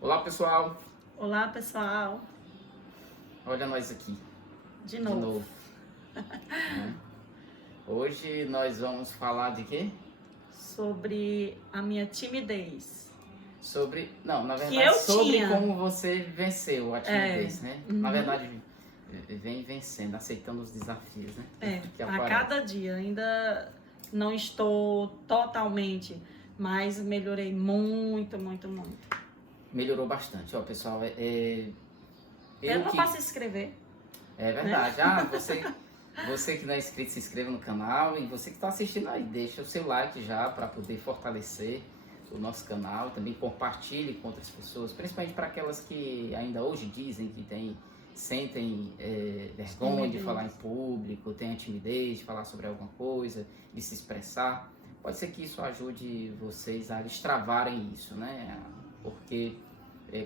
Olá, pessoal. Olá, pessoal. Olha nós aqui De de novo. novo. Né? Hoje nós vamos falar de quê? Sobre a minha timidez. Não, na Que verdade, eu sobre tinha. como você venceu a timidez, né? Na Uhum. verdade, vem vencendo, aceitando os desafios, né? Que A aparecem. cada dia. Ainda não estou totalmente, mas melhorei muito, muito, muito. Melhorou bastante, ó, pessoal. Pede para se inscrever. É verdade. Você que não é inscrito, se inscreva no canal. E você que está assistindo aí, deixa o seu like já para poder fortalecer o nosso canal. Também compartilhe com outras pessoas, principalmente para aquelas que ainda hoje dizem que sentem vergonha de falar em público, têm a timidez de falar sobre alguma coisa, de se expressar. Pode ser que isso ajude vocês a destravarem isso, né? Porque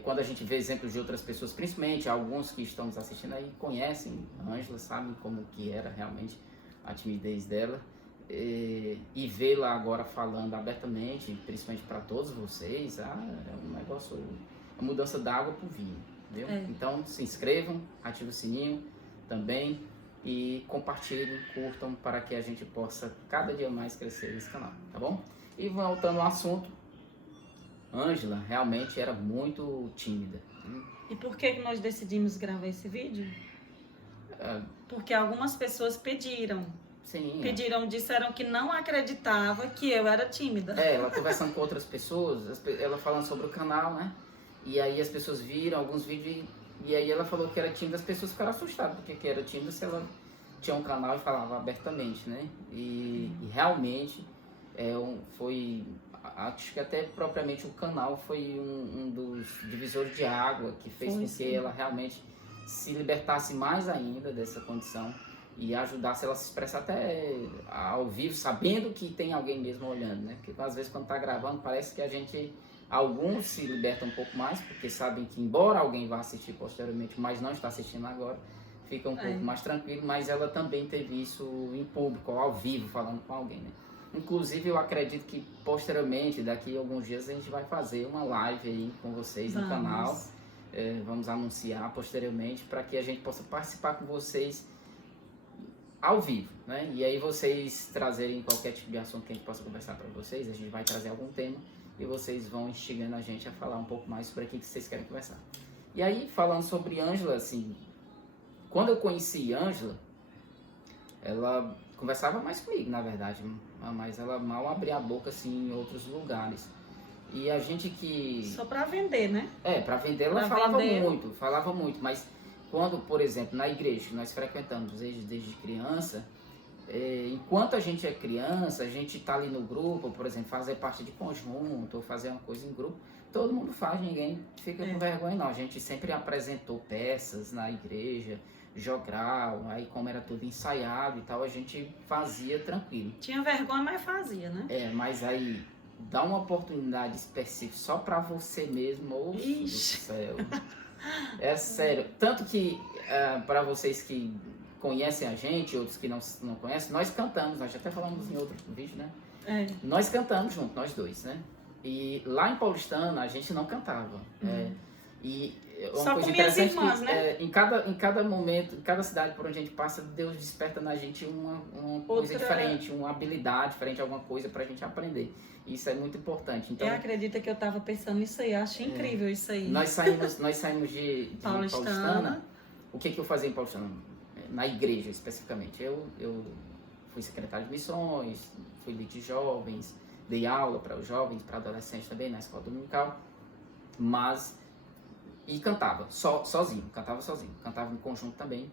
quando a gente vê exemplos de outras pessoas, principalmente alguns que estão nos assistindo aí, conhecem a Ângela, sabem como que era realmente a timidez dela, e vê-la agora falando abertamente, principalmente para todos vocês, é um negócio, a mudança da água para o vinho, entendeu? Então se inscrevam, ativem o sininho também e compartilhem, curtam para que a gente possa cada dia mais crescer nesse canal, tá bom? E voltando ao assunto, Ângela realmente era muito tímida. E por que nós decidimos gravar esse vídeo? Porque algumas pessoas pediram. Sim. Disseram que não acreditava que eu era tímida. Ela conversando com outras pessoas, ela falando sobre o canal, né? E aí as pessoas viram alguns vídeos e aí ela falou que era tímida, as pessoas ficaram assustadas porque que era tímida se ela tinha um canal e falava abertamente, né? E realmente foi, acho que até propriamente o canal foi um dos divisores de água que fez com que ela realmente se libertasse mais ainda dessa condição e ajudasse ela a se expressar até ao vivo, sabendo que tem alguém mesmo olhando, né? Porque às vezes quando tá gravando parece que alguns se libertam um pouco mais, porque sabem que embora alguém vá assistir posteriormente, mas não está assistindo agora, fica um pouco mais tranquilo, mas ela também teve isso em público, ao vivo, falando com alguém, né? Inclusive eu acredito que posteriormente, daqui a alguns dias, a gente vai fazer uma live aí com vocês no canal, vamos anunciar posteriormente, para que a gente possa participar com vocês ao vivo, né? E aí vocês trazerem qualquer tipo de assunto que a gente possa conversar para vocês, a gente vai trazer algum tema e vocês vão instigando a gente a falar um pouco mais sobre aquilo que vocês querem conversar. E aí, falando sobre Ângela, assim, quando eu conheci Ângela, ela conversava mais comigo, na verdade, mas ela mal abria a boca, assim, em outros lugares. E a gente que... Só para vender, né? Para vender ela falava muito, mas quando, por exemplo, na igreja que nós frequentamos desde criança, enquanto a gente é criança, a gente está ali no grupo, por exemplo, fazer parte de conjunto, ou fazer uma coisa em grupo, todo mundo faz, ninguém fica com vergonha não. A gente sempre apresentou peças na igreja, jogral, aí como era tudo ensaiado e tal, a gente fazia tranquilo. Tinha vergonha, mas fazia, né? Mas aí dá uma oportunidade específica só pra você mesmo, ou do céu. É sério. Tanto que para vocês que conhecem a gente, outros que não conhecem, nós cantamos, nós já até falamos em outro vídeo, né? Nós cantamos junto, nós dois, né? E lá em Paulistana a gente não cantava. E uma só coisa com minhas interessante irmãs, que, né? em cada momento, em cada cidade por onde a gente passa, Deus desperta na gente uma coisa diferente, uma habilidade diferente, alguma coisa pra gente aprender. Isso é muito importante. Então, Eu acredito que eu tava pensando nisso aí, acho incrível isso aí. Nós saímos de Paulistana. O que eu fazia em Paulistana? Na igreja, especificamente. Eu fui secretário de missões, fui líder de jovens, dei aula para os jovens, para adolescentes também, na escola dominical, e cantava, sozinho, cantava em conjunto também.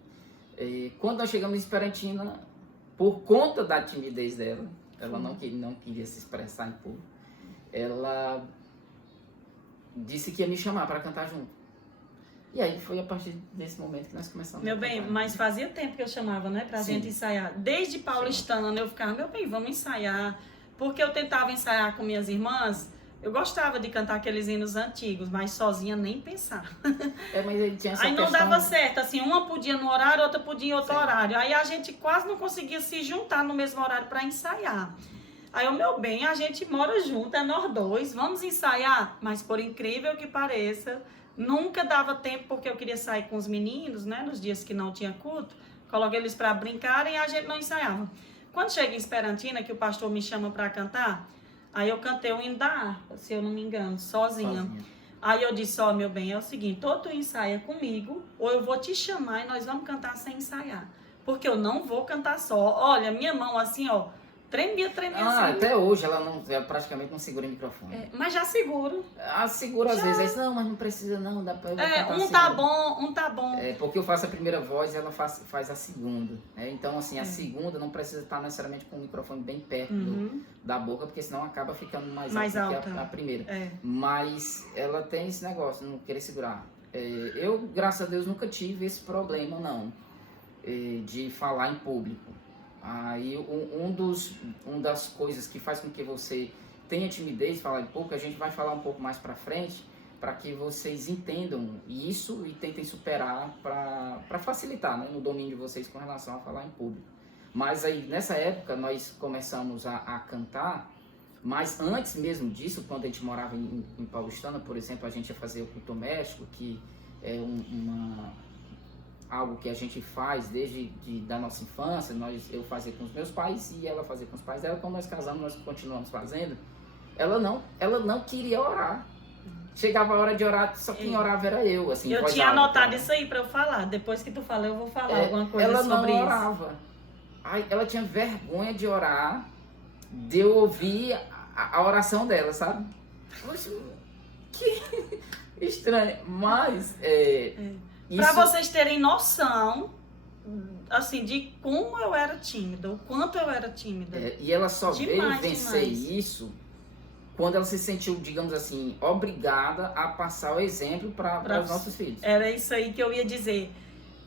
Quando nós chegamos em Esperantina, por conta da timidez dela, ela não queria se expressar em público, ela disse que ia me chamar para cantar junto. E aí foi a partir desse momento que nós começamos a cantar. Mas fazia tempo que eu chamava, né, pra gente ensaiar. Desde Paulistana, eu ficava, vamos ensaiar. Porque eu tentava ensaiar com minhas irmãs, eu gostava de cantar aqueles hinos antigos, mas sozinha nem pensar. Mas ele tinha essa aí não dava certo, assim, uma podia no horário, outra podia em outro horário. Aí a gente quase não conseguia se juntar no mesmo horário para ensaiar. Aí o meu bem, a gente mora junto, é nós dois, vamos ensaiar? Mas por incrível que pareça, nunca dava tempo porque eu queria sair com os meninos, né? Nos dias que não tinha culto, coloquei eles para brincarem e a gente não ensaiava. Quando chega em Esperantina, que o pastor me chama para cantar, aí eu cantei o hino da harpa, se eu não me engano, sozinha. Aí eu disse, ó, meu bem, é o seguinte, ou tu ensaia comigo, ou eu vou te chamar e nós vamos cantar sem ensaiar. Porque eu não vou cantar só. Olha, minha mão assim, ó, tremia assim. Até hoje ela praticamente não segura o microfone. Mas já seguro. Segura às vezes, não, mas não precisa não, dá pra eu cantar um assim, tá bom, um tá bom. Porque eu faço a primeira voz e ela faz a segunda. Então, assim, a segunda não precisa estar necessariamente com o microfone bem perto da boca, porque senão acaba ficando mais alto que a primeira. Mas ela tem esse negócio, não querer segurar. Eu, graças a Deus, nunca tive esse problema, não, de falar em público. Aí uma das coisas que faz com que você tenha timidez de falar em público, a gente vai falar um pouco mais pra frente, para que vocês entendam isso e tentem superar para facilitar, né, no domínio de vocês com relação a falar em público. Mas aí nessa época nós começamos a cantar, mas antes mesmo disso, quando a gente morava em Paulistana, por exemplo, a gente ia fazer o culto doméstico, que é algo que a gente faz desde da nossa infância. Eu fazia com os meus pais e ela fazia com os pais dela. Quando nós casamos, nós continuamos fazendo. Ela não queria orar. Chegava a hora de orar, só quem orava era eu. Assim, eu tinha anotado isso aí pra eu falar. Depois que tu fala, eu vou falar alguma coisa sobre isso. Ela não orava. Ela tinha vergonha de orar, de eu ouvir a oração dela, sabe? Poxa, que estranho. Mas... Pra vocês terem noção, assim, de como eu era tímida, o quanto eu era tímida. E ela só veio vencer isso quando ela se sentiu, digamos assim, obrigada a passar o exemplo para os nossos filhos. Era isso aí que eu ia dizer.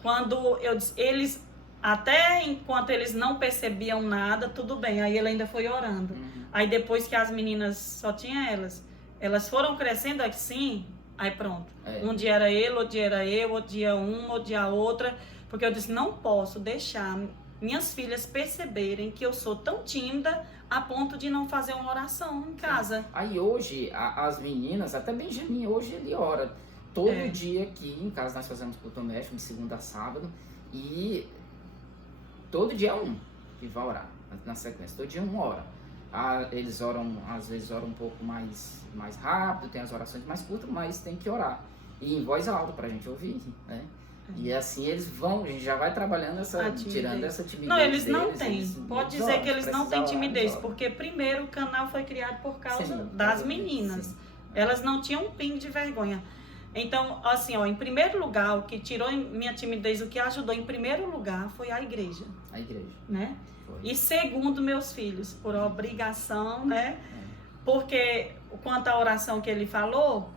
Quando eles, até enquanto eles não percebiam nada, tudo bem, aí ela ainda foi orando. Aí depois que as meninas, só tinha elas foram crescendo assim... Aí pronto, um dia era ele, outro dia era eu, outro dia uma, outro dia outra, porque eu disse, não posso deixar minhas filhas perceberem que eu sou tão tímida a ponto de não fazer uma oração em casa. Aí hoje, as meninas, até Benjamin, hoje ele ora todo dia aqui em casa. Nós fazemos culto doméstico de segunda a sábado e todo dia um que vai orar na sequência, todo dia uma hora. Eles oram, às vezes oram um pouco mais rápido, tem as orações mais curtas, mas tem que orar. E em voz alta pra gente ouvir, né? E assim eles vão, a gente já vai trabalhando tirando essa timidez. Não, eles não têm. Pode dizer que eles não têm timidez, porque primeiro o canal foi criado por causa das meninas. Sim. Elas não tinham um pingo de vergonha. Então, assim, ó, em primeiro lugar, o que tirou minha timidez, o que ajudou em primeiro lugar foi a igreja. A igreja. Né? E segundo, meus filhos, por obrigação, né? Porque quanto à oração que ele falou,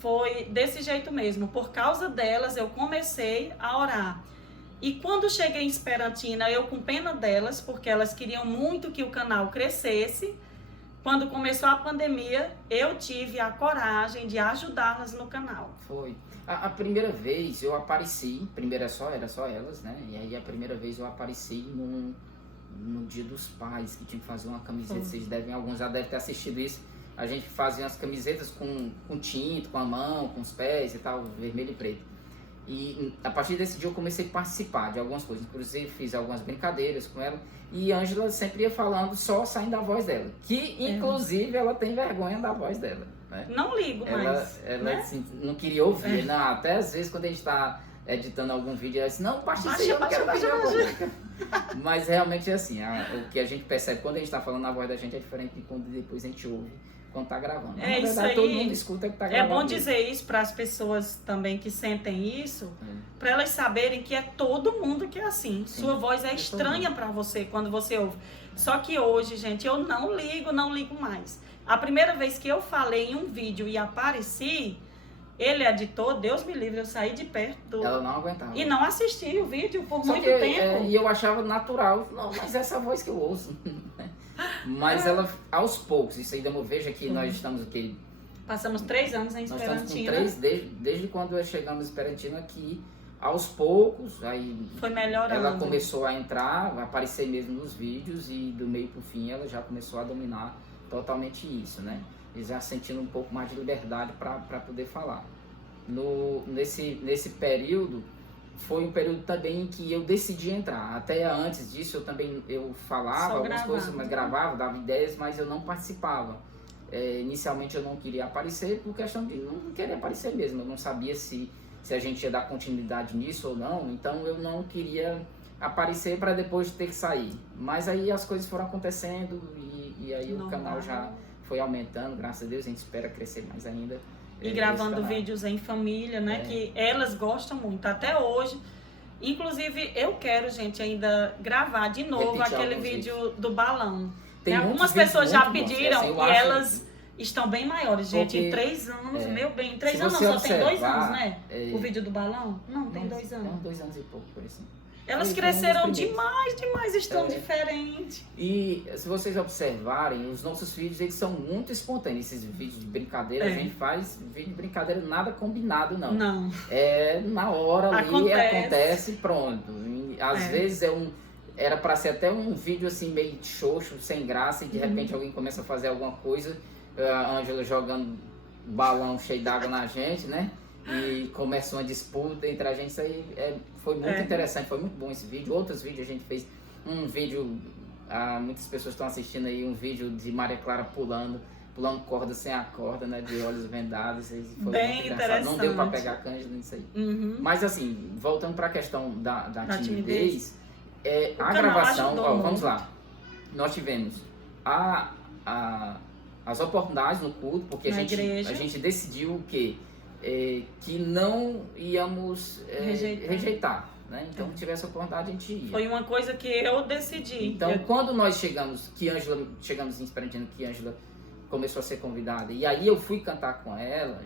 foi desse jeito mesmo. Por causa delas, eu comecei a orar. E quando cheguei em Esperantina, eu com pena delas, porque elas queriam muito que o canal crescesse. Quando começou a pandemia, eu tive a coragem de ajudá-las no canal. Foi. A primeira vez eu apareci, primeiro era só elas, né? E aí a primeira vez eu apareci no Dia dos Pais, que tinha que fazer uma camiseta. Alguns já devem ter assistido isso. A gente fazia as camisetas com tinta, com a mão, com os pés e tal, vermelho e preto. E a partir desse dia eu comecei a participar de algumas coisas. Inclusive fiz algumas brincadeiras com ela. E Ângela sempre ia falando, só saindo da voz dela. Que inclusive ela tem vergonha da voz dela, né? Não ligo mais. Ela né? assim, não queria ouvir. Não, até às vezes quando a gente está editando algum vídeo, ela diz, não, baixa isso aí, eu não quero baixar. Mas realmente é assim, o que a gente percebe quando a gente está falando na voz da gente é diferente de quando depois a gente ouve quando está gravando. Na verdade, isso aí, todo mundo escuta que está gravando. É bom dizer isso para as pessoas também que sentem isso, para elas saberem que é todo mundo que é assim. Sim, sua voz é estranha para você quando você ouve. Só que hoje, gente, eu não ligo mais. A primeira vez que eu falei em um vídeo e apareci, ele editou, Deus me livre, eu saí de perto Ela não aguentava. E não assisti o vídeo por muito tempo. E eu achava natural. Não, mas essa voz que eu ouço. Mas ela, aos poucos, isso aí veja que nós estamos aqui. Passamos 3 anos em Esperantina. Nós estamos com 3, desde quando chegamos em Esperantina aqui. Aos poucos, aí Foi melhorando. ela começou a entrar, a aparecer mesmo nos vídeos e do meio pro fim ela já começou a dominar totalmente isso, né? E já sentindo um pouco mais de liberdade para poder falar. Nesse período, foi um período também em que eu decidi entrar. Até antes disso eu falava algumas coisas, mas gravava, dava ideias, mas eu não participava. Inicialmente eu não queria aparecer por questão de não querer aparecer mesmo. Eu não sabia se a gente ia dar continuidade nisso ou não, então eu não queria aparecer para depois ter que sair. Mas aí as coisas foram acontecendo e aí o canal já foi aumentando, graças a Deus, a gente espera crescer mais ainda. E gravando vídeos em família, né, que elas gostam muito, até hoje. Inclusive, eu quero, gente, ainda gravar de novo aquele vídeo do balão. Tem algumas pessoas já pediram assim, e elas estão bem maiores, gente. Em 3 anos, meu bem. Em 3 anos não, só tem 2 anos, né? O vídeo do balão? Não, tem 2 anos. Tem 2 anos e pouco, por assim. Elas cresceram demais, estão diferentes. E se vocês observarem, os nossos vídeos, eles são muito espontâneos. Esses vídeos de brincadeira, a gente faz vídeo de brincadeira, nada combinado, não. Não. É na hora ali, acontece, pronto. E, às vezes era para ser até um vídeo assim meio xoxo, sem graça, e de repente alguém começa a fazer alguma coisa, a Ângela jogando balão cheio d'água na gente, né? E começa uma disputa entre a gente. Isso aí foi muito interessante, foi muito bom esse vídeo. Outros vídeos a gente fez, um vídeo, muitas pessoas estão assistindo aí, um vídeo de Maria Clara pulando corda sem a corda, né, de olhos vendados. Foi bem muito interessante. Não deu para pegar Cândida nisso aí. Mas assim, voltando para a questão da timidez, a gravação, vamos lá, nós tivemos as oportunidades no culto, porque a gente decidiu o quê? Que não íamos rejeitar, né? Então, tivesse a oportunidade, a gente ia. Foi uma coisa que eu decidi. Então, quando nós chegamos em Esperantino, que Ângela começou a ser convidada, e aí eu fui cantar com ela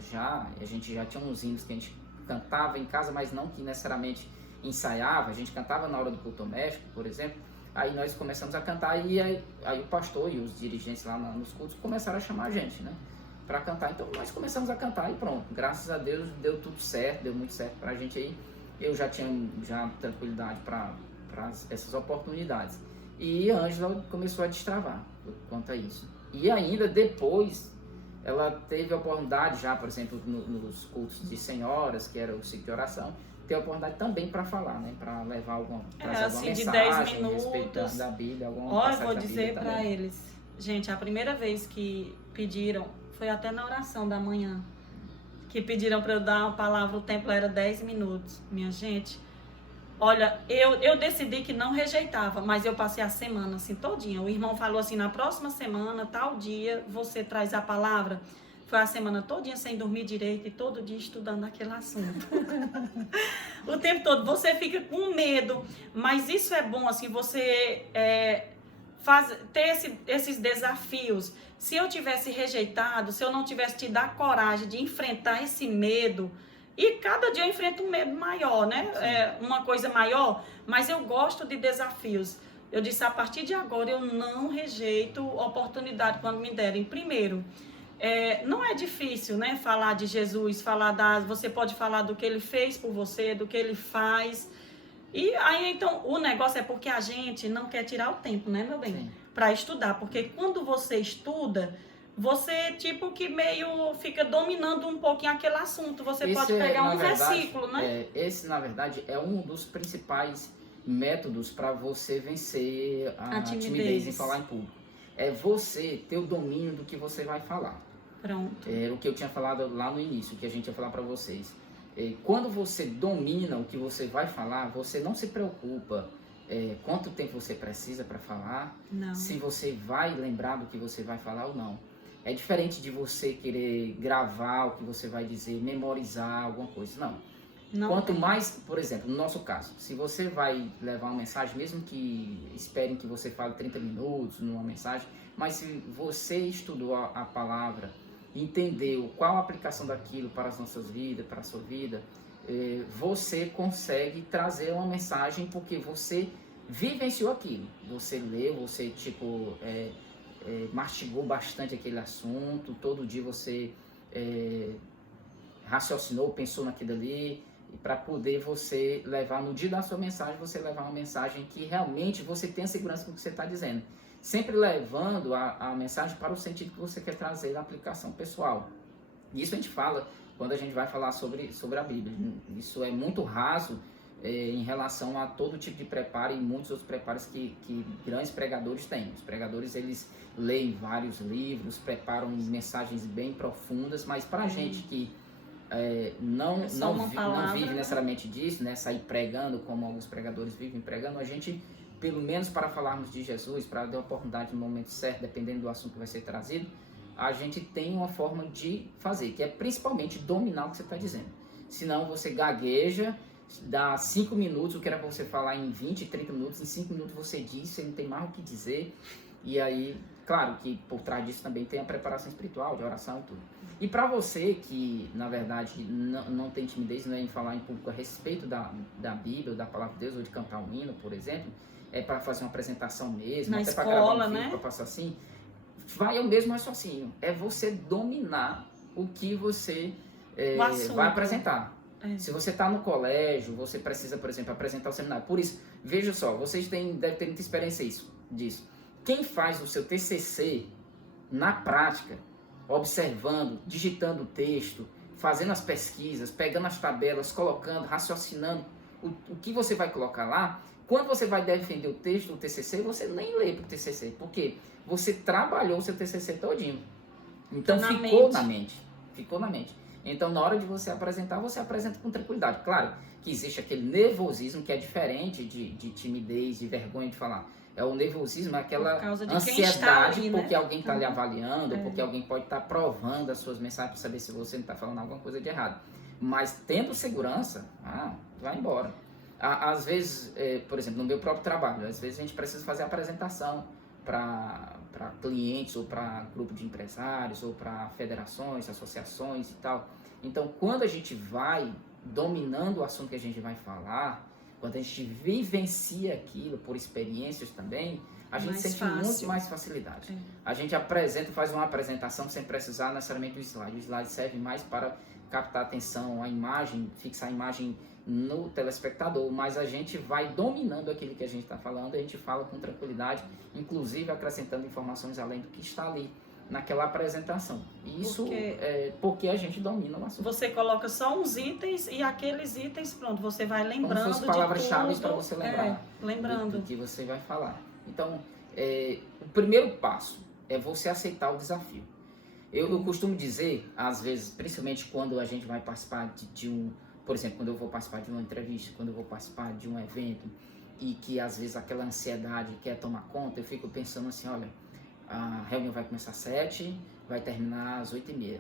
a gente já tinha uns hinos que a gente cantava em casa, mas não que necessariamente ensaiava, a gente cantava na hora do culto doméstico, por exemplo. Aí nós começamos a cantar e aí o pastor e os dirigentes lá nos cultos começaram a chamar a gente, né, para cantar. Então nós começamos a cantar e pronto, graças a Deus deu tudo certo, deu muito certo pra gente aí. Eu já tinha tranquilidade para essas oportunidades. E a Ângela começou a destravar quanto a isso. E ainda depois ela teve a oportunidade já, por exemplo, nos cultos de senhoras, que era o ciclo de oração, ter a oportunidade também para falar, né, para levar alguma assim, mensagem de 10 minutos respeitando da Bíblia, alguma passagem. Eu vou dizer para eles, gente, a primeira vez que pediram foi até na oração da manhã, que pediram para eu dar uma palavra, o tempo era 10 minutos. Minha gente, olha, eu decidi que não rejeitava, mas eu passei a semana assim todinha. O irmão falou assim, na próxima semana, tal dia, você traz a palavra. Foi a semana todinha sem dormir direito e todo dia estudando aquele assunto. O tempo todo. Você fica com medo, mas isso é bom, assim, você ter esses desafios. Se eu tivesse rejeitado, se eu não tivesse tido a coragem de enfrentar esse medo, e cada dia eu enfrento um medo maior, né? Uma coisa maior, mas eu gosto de desafios. Eu disse, a partir de agora eu não rejeito oportunidade quando me derem. Primeiro, não é difícil, né, falar de Jesus, você pode falar do que ele fez por você, do que ele faz. E aí, então, o negócio é porque a gente não quer tirar o tempo, né, meu bem? Para estudar, porque quando você estuda, você, tipo, que meio fica dominando um pouquinho aquele assunto. Você pode pegar um versículo, né? Esse, na verdade, é um dos principais métodos para você vencer a timidez em falar em público. É você ter o domínio do que você vai falar. Pronto. O que eu tinha falado lá no início, que a gente ia falar para vocês. Quando você domina o que você vai falar, você não se preocupa quanto tempo você precisa para falar, se você vai lembrar do que você vai falar ou não. É diferente de você querer gravar o que você vai dizer, memorizar alguma coisa. Não. Quanto mais, por exemplo, no nosso caso, se você vai levar uma mensagem, mesmo que esperem que você fale 30 minutos numa mensagem, mas se você estudou a palavra, entendeu qual a aplicação daquilo para as nossas vidas, para a sua vida, você consegue trazer uma mensagem porque você vivenciou aquilo. Você leu, você mastigou bastante aquele assunto, todo dia você raciocinou, pensou naquilo ali, para poder você levar, no dia da sua mensagem, você levar uma mensagem que realmente você tenha segurança com o que você está dizendo. Sempre levando a mensagem para o sentido que você quer trazer da aplicação pessoal. Isso a gente fala quando a gente vai falar sobre a Bíblia. Isso é muito raso em relação a todo tipo de preparo e muitos outros preparos que grandes pregadores têm. Os pregadores, eles leem vários livros, preparam mensagens bem profundas, mas para a gente que não vive necessariamente disso, né, sair pregando como alguns pregadores vivem pregando, a gente, pelo menos para falarmos de Jesus, para dar oportunidade no momento certo, dependendo do assunto que vai ser trazido, a gente tem uma forma de fazer, que é principalmente dominar o que você está dizendo. Senão você gagueja, dá 5 minutos, o que era para você falar em 20, 30 minutos, em 5 minutos você diz, você não tem mais o que dizer, e aí, claro que por trás disso também tem a preparação espiritual, de oração e tudo. E para você que, na verdade, não tem timidez em falar em público a respeito da Bíblia, ou da Palavra de Deus, ou de cantar um hino, por exemplo, para fazer uma apresentação mesmo, na até para escola, gravar um filme, né? para passar assim, vai ao mesmo raciocínio. É você dominar o que você vai apresentar. Se você está no colégio, você precisa, por exemplo, apresentar o seminário. Por isso, veja só, vocês devem ter muita experiência disso. Quem faz o seu TCC na prática, observando, digitando o texto, fazendo as pesquisas, pegando as tabelas, colocando, raciocinando o que você vai colocar lá, quando você vai defender o texto do TCC, você nem lê para o TCC, porque você trabalhou o seu TCC todinho. Então ficou na mente. Então na hora de você apresentar, você apresenta com tranquilidade. Claro que existe aquele nervosismo que é diferente de timidez, de vergonha de falar. O nervosismo é aquela ansiedade ali, porque alguém está lhe avaliando, porque alguém pode estar provando as suas mensagens para saber se você não está falando alguma coisa de errado. Mas tendo segurança, vai embora. Às vezes, por exemplo, no meu próprio trabalho, às vezes a gente precisa fazer apresentação para clientes ou para grupo de empresários ou para federações, associações e tal. Então, quando a gente vai dominando o assunto que a gente vai falar, quando a gente vivencia aquilo por experiências também, a gente sente muito mais facilidade. A gente faz uma apresentação sem precisar necessariamente do slide. O slide serve mais para captar a atenção, a imagem, fixar a imagem no telespectador, mas a gente vai dominando aquilo que a gente está falando, a gente fala com tranquilidade, inclusive acrescentando informações além do que está ali naquela apresentação. Isso porque a gente domina o assunto. Você coloca só uns itens e aqueles itens, pronto, você vai lembrando como se fosse palavras-chave para você lembrar lembrando do que você vai falar. Então, o primeiro passo é você aceitar o desafio. Eu costumo dizer, às vezes, principalmente quando a gente vai participar de um, por exemplo, quando eu vou participar de uma entrevista, quando eu vou participar de um evento, e que às vezes aquela ansiedade quer tomar conta, eu fico pensando assim, olha, a reunião vai começar às 7, vai terminar às 8h30.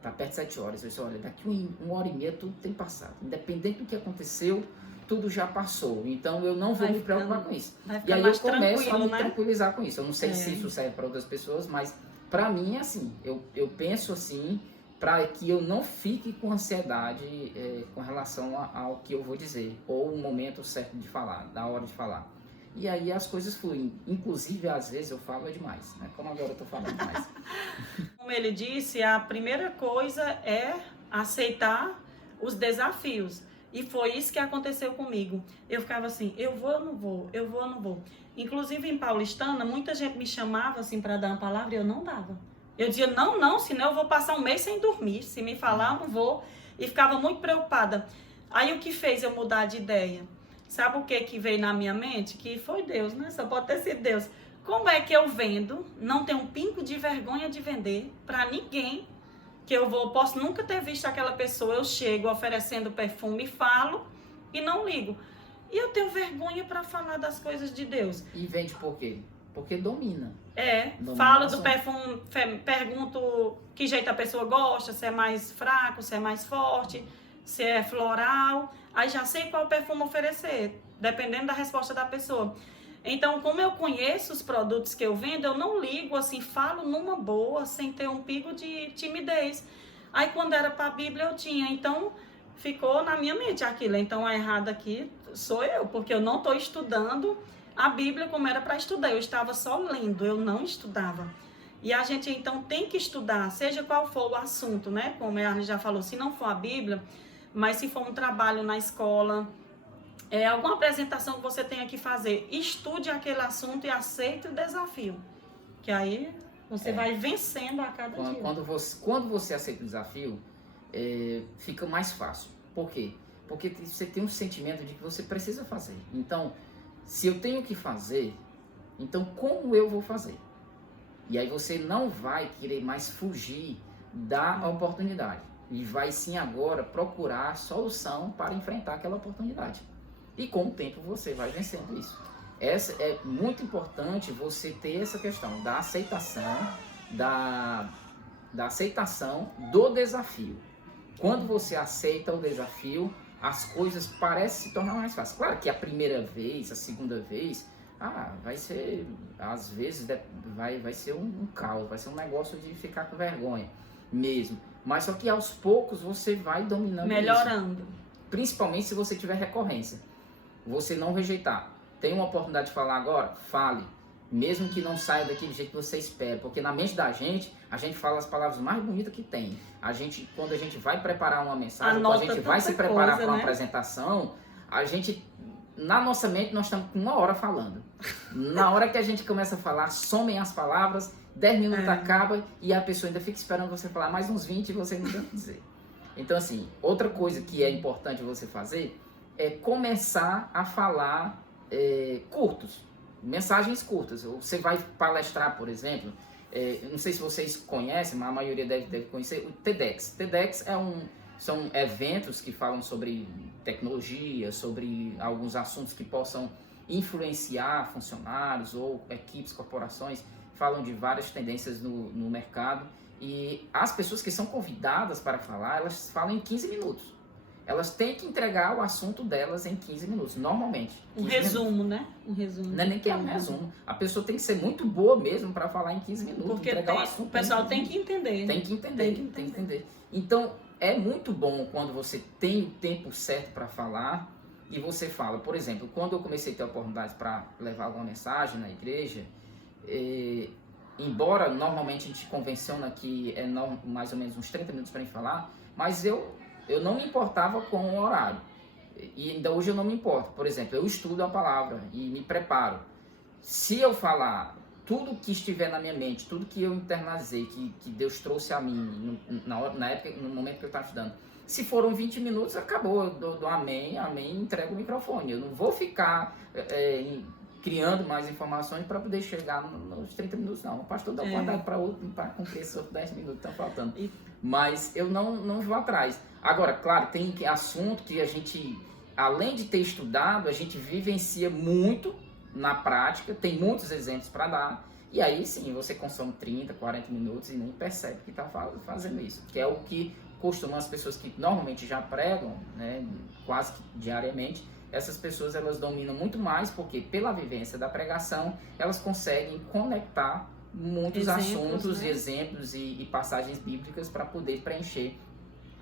Tá perto de 7 horas. Eu disse, olha, daqui 1h30 tudo tem passado. Independente do que aconteceu, tudo já passou. Então eu não vou me preocupar com isso. E aí eu começo a me tranquilizar com isso. Eu não sei se isso serve para outras pessoas, mas para mim é assim. Eu penso assim, para que eu não fique com ansiedade com relação ao que eu vou dizer, ou o momento certo de falar, da hora de falar. E aí as coisas fluem. Inclusive, às vezes eu falo demais, né? Como agora eu tô falando demais. Como ele disse, a primeira coisa é aceitar os desafios. E foi isso que aconteceu comigo. Eu ficava assim, eu vou ou não vou? Eu vou ou não vou? Inclusive em Paulistana, muita gente me chamava assim para dar uma palavra e eu não dava. Eu dizia, não, senão eu vou passar um mês sem dormir. Se me falar, eu não vou. E ficava muito preocupada. Aí o que fez eu mudar de ideia? Sabe o que veio na minha mente? Que foi Deus, né? Só pode ter sido Deus. Como é que eu vendo, não tenho um pingo de vergonha de vender para ninguém, que posso nunca ter visto aquela pessoa, eu chego oferecendo perfume e falo e não ligo. E eu tenho vergonha para falar das coisas de Deus. E vende por quê? Porque domina. Falo do perfume, pergunto que jeito a pessoa gosta, se é mais fraco, se é mais forte, se é floral. Aí já sei qual perfume oferecer, dependendo da resposta da pessoa. Então, como eu conheço os produtos que eu vendo, eu não ligo, assim, falo numa boa, sem ter um pingo de timidez. Aí, quando era para a Bíblia, eu tinha. Então, ficou na minha mente aquilo. Então, a errada aqui sou eu, porque eu não estou estudando a Bíblia como era para estudar. Eu estava só lendo, eu não estudava. E a gente, então, tem que estudar, seja qual for o assunto, né? Como a gente já falou, se não for a Bíblia, mas se for um trabalho na escola, alguma apresentação que você tenha que fazer, estude aquele assunto e aceite o desafio. Que aí você vai vencendo a cada dia. Quando você aceita o desafio, fica mais fácil. Por quê? Porque você tem um sentimento de que você precisa fazer. Então, se eu tenho que fazer, então como eu vou fazer? E aí você não vai querer mais fugir da oportunidade. E vai sim agora procurar solução para enfrentar aquela oportunidade. E com o tempo você vai vencendo isso. É muito importante você ter essa questão da aceitação, da aceitação do desafio. Quando você aceita o desafio, as coisas parecem se tornar mais fáceis. Claro que a primeira vez, a segunda vez, vai ser, às vezes, vai ser um caos, vai ser um negócio de ficar com vergonha mesmo. Mas só que aos poucos você vai dominando melhorando. Isso. Principalmente se você tiver recorrência. Você não rejeitar. Tem uma oportunidade de falar agora? Fale. Mesmo que não saia daquele jeito que você espera. Porque na mente da gente, a gente fala as palavras mais bonitas que tem. Quando a gente vai preparar uma mensagem, quando a gente vai se preparar para uma apresentação, na nossa mente nós estamos com 1 hora falando. Na hora que a gente começa a falar, somem as palavras, 10 minutos acaba e a pessoa ainda fica esperando você falar mais uns 20 e você não deve dizer. Então assim, outra coisa que é importante você fazer é começar a falar mensagens curtas. Você vai palestrar, por exemplo, não sei se vocês conhecem, mas a maioria deve conhecer o TEDx. TEDx são eventos que falam sobre tecnologia, sobre alguns assuntos que possam influenciar funcionários ou equipes, corporações, falam de várias tendências no mercado e as pessoas que são convidadas para falar, elas falam em 15 minutos. Elas têm que entregar o assunto delas em 15 minutos, normalmente. Um resumo, né? Um resumo. Não é nem que é um resumo. A pessoa tem que ser muito boa mesmo para falar em 15 minutos. Porque o pessoal tem que entender. Tem que entender. Então, é muito bom quando você tem o tempo certo para falar e você fala. Por exemplo, quando eu comecei a ter oportunidades para levar alguma mensagem na igreja, embora normalmente a gente convenciona que é mais ou menos uns 30 minutos para falar, mas eu não me importava com o horário. E ainda hoje eu não me importo. Por exemplo, eu estudo a palavra e me preparo. Se eu falar tudo que estiver na minha mente, tudo que eu internalizei, que Deus trouxe a mim na época, no momento que eu estava estudando, se foram 20 minutos, acabou. Eu dou amém, entrego o microfone. Eu não vou ficar criando mais informações para poder chegar nos 30 minutos, não. O pastor dá oportunidade para outro, para cumprir esses outros 10 minutos que estão faltando. Mas eu não vou atrás. Agora, claro, tem assunto que a gente, além de ter estudado, a gente vivencia muito na prática, tem muitos exemplos para dar, e aí sim, você consome 30, 40 minutos e nem percebe que está fazendo isso, que é o que costumam as pessoas que normalmente já pregam, né, quase que diariamente, essas pessoas elas dominam muito mais, porque pela vivência da pregação, elas conseguem conectar muitos assuntos, né? Exemplos e passagens bíblicas para poder preencher,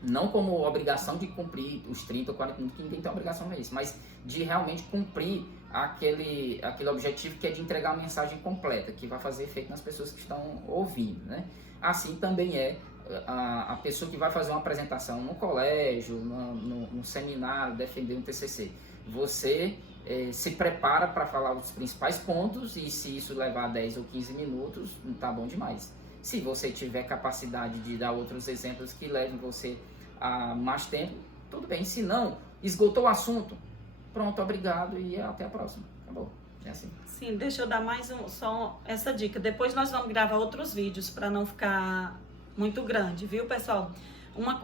não como obrigação de cumprir os 30 ou 40 minutos, que ninguém tem obrigação a isso, mas de realmente cumprir aquele objetivo que é de entregar a mensagem completa, que vai fazer efeito nas pessoas que estão ouvindo, né? Assim também é a pessoa que vai fazer uma apresentação no colégio, no seminário, defender um TCC. Você se prepara para falar os principais pontos e se isso levar 10 ou 15 minutos, tá bom demais. Se você tiver capacidade de dar outros exemplos que levem você a mais tempo, tudo bem. Se não, esgotou o assunto, pronto, obrigado e até a próxima. Acabou. É assim. Sim, deixa eu dar só essa dica. Depois nós vamos gravar outros vídeos para não ficar muito grande, viu, pessoal?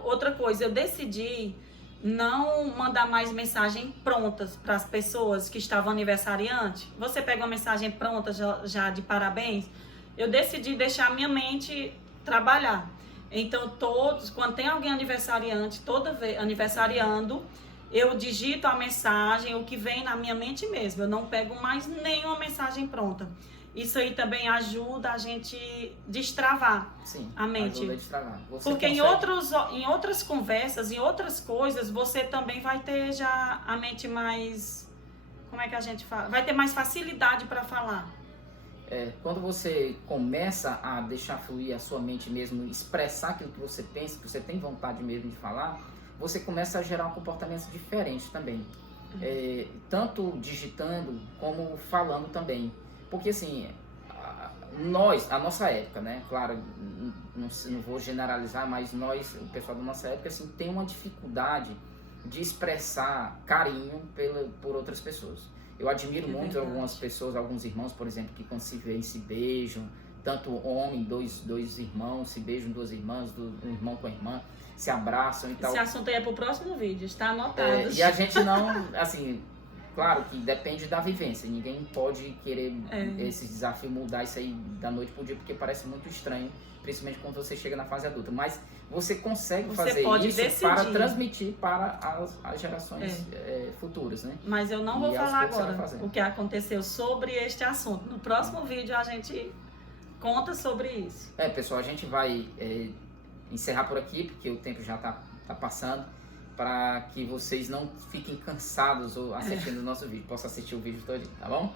Outra coisa, eu decidi não mandar mais mensagens prontas para as pessoas que estavam aniversariante. Você pega uma mensagem pronta já de parabéns. Eu decidi deixar a minha mente trabalhar. Então, quando tem alguém aniversariante, aniversariando, eu digito a mensagem, o que vem na minha mente mesmo. Eu não pego mais nenhuma mensagem pronta. Isso aí também ajuda a gente destravar. Sim, a mente. Ajuda a destravar. Porque em outras conversas, em outras coisas, você também vai ter já a mente mais... Como é que a gente fala? Vai ter mais facilidade para falar. Quando você começa a deixar fluir a sua mente mesmo, expressar aquilo que você pensa, que você tem vontade mesmo de falar, você começa a gerar um comportamento diferente também. Tanto digitando como falando também. Porque assim, a nossa época, né? Claro, não vou generalizar, mas nós, o pessoal da nossa época, assim, tem uma dificuldade de expressar carinho por outras pessoas. Eu admiro muito algumas pessoas, alguns irmãos, por exemplo, que quando se veem se beijam, tanto homem, dois irmãos se beijam, duas irmãs, um irmão com a irmã, se abraçam e tal. Esse assunto aí é pro próximo vídeo, está anotado. E a gente não, assim, claro que depende da vivência, ninguém pode querer esse desafio, mudar isso aí da noite pro dia, porque parece muito estranho, principalmente quando você chega na fase adulta, mas você consegue fazer isso decidir. Para transmitir para as gerações futuras, né? Mas eu não vou falar agora o que aconteceu sobre este assunto. No próximo vídeo a gente conta sobre isso. Pessoal, a gente vai encerrar por aqui, porque o tempo já tá passando, para que vocês não fiquem cansados ou assistindo o nosso vídeo, possam assistir o vídeo todo, tá bom?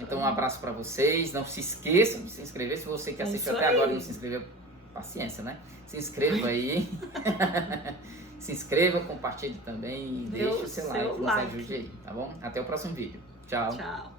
Então um abraço para vocês, não se esqueçam de se inscrever, se você que assistiu até agora e não se inscreveu, paciência, né? Se inscreva aí, se inscreva, compartilhe também e deixe o seu like, nos ajude aí, tá bom? Até o próximo vídeo. Tchau. Tchau.